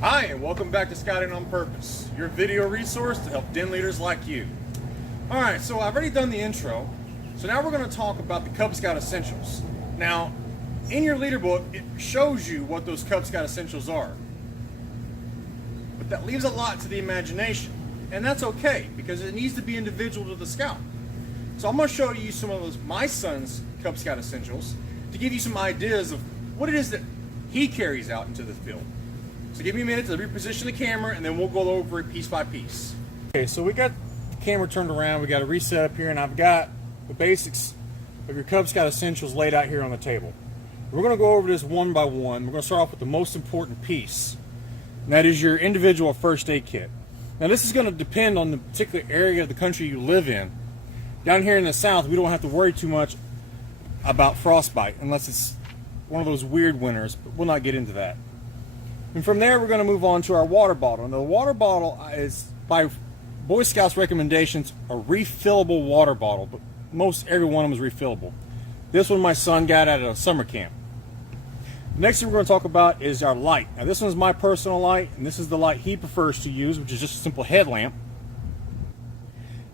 Hi, and welcome back to Scouting on Purpose, your video resource to help den leaders like you. Alright, so I've already done the intro, so now we're going to talk about the Cub Scout Essentials. Now, in your leader book, it shows you what those Cub Scout Essentials are. But that leaves a lot to the imagination, and that's okay, because it needs to be individual to the scout. So I'm going to show you some of those my son's Cub Scout Essentials to give you some ideas of what it is that he carries out into the field. So give me a minute to reposition the camera and then we'll go over it piece by piece. Okay, so we got the camera turned around, we got a reset up here, and I've got the basics of your Cub Scout Essentials laid out here on the table. We're going to go over this one by one. We're going to start off with the most important piece, and that is your individual first aid kit. Now this is going to depend on the particular area of the country you live in. Down here in the south, we don't have to worry too much about frostbite unless it's one of those weird winters, but we'll not get into that. And from there, we're going to move on to our water bottle. Now, the water bottle is, by Boy Scouts recommendations, a refillable water bottle, but most every one of them is refillable. This one my son got at a summer camp. The next thing we're going to talk about is our light. Now, this one's my personal light, and this is the light he prefers to use, which is just a simple headlamp.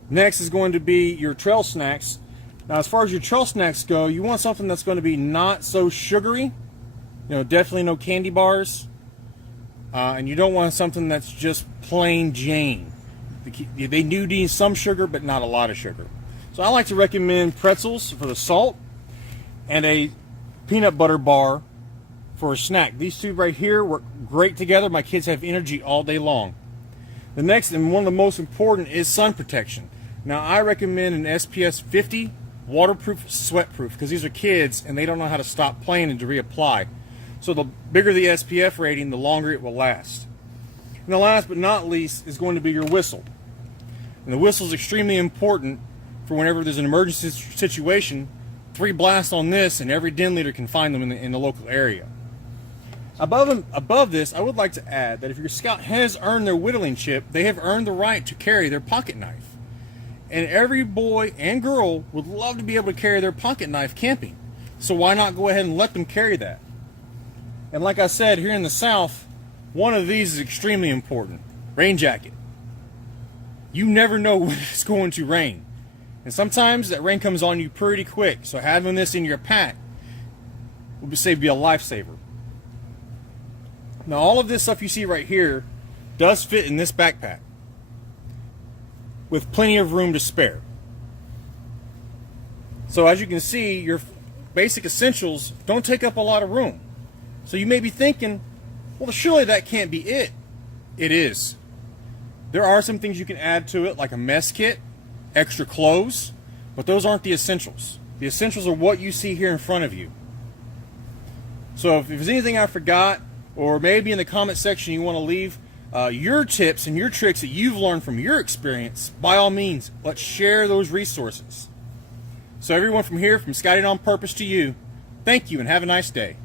Next is going to be your trail snacks. Now, as far as your trail snacks go, you want something that's going to be not so sugary. Definitely no candy bars. And you don't want something that's just plain Jane. They do need some sugar, but not a lot of sugar. So I like to recommend pretzels for the salt and a peanut butter bar for a snack. These two right here work great together. My kids have energy all day long. The next, and one of the most important, is sun protection. Now I recommend an SPF 50 waterproof, sweatproof, because these are kids and they don't know how to stop playing and to reapply. So the bigger the SPF rating, the longer it will last. And the last but not least is going to be your whistle. And the whistle is extremely important for whenever there's an emergency situation. 3 blasts on this and every den leader can find them in the local area. Above this, I would like to add that if your scout has earned their whittling chip, they have earned the right to carry their pocket knife. And every boy and girl would love to be able to carry their pocket knife camping. So why not go ahead and let them carry that? And like I said, here in the South, one of these is extremely important. Rain jacket. You never know when it's going to rain. And sometimes that rain comes on you pretty quick. So having this in your pack will be a lifesaver. Now all of this stuff you see right here does fit in this backpack with plenty of room to spare. So as you can see, your basic essentials don't take up a lot of room. So you may be thinking, well, surely that can't be it. It is. There are some things you can add to it, like a mess kit, extra clothes, but those aren't the essentials. The essentials are what you see here in front of you. So if there's anything I forgot, or maybe in the comment section you want to leave your tips and your tricks that you've learned from your experience, by all means, let's share those resources. So everyone from here, from Scouting on Purpose to you, thank you and have a nice day.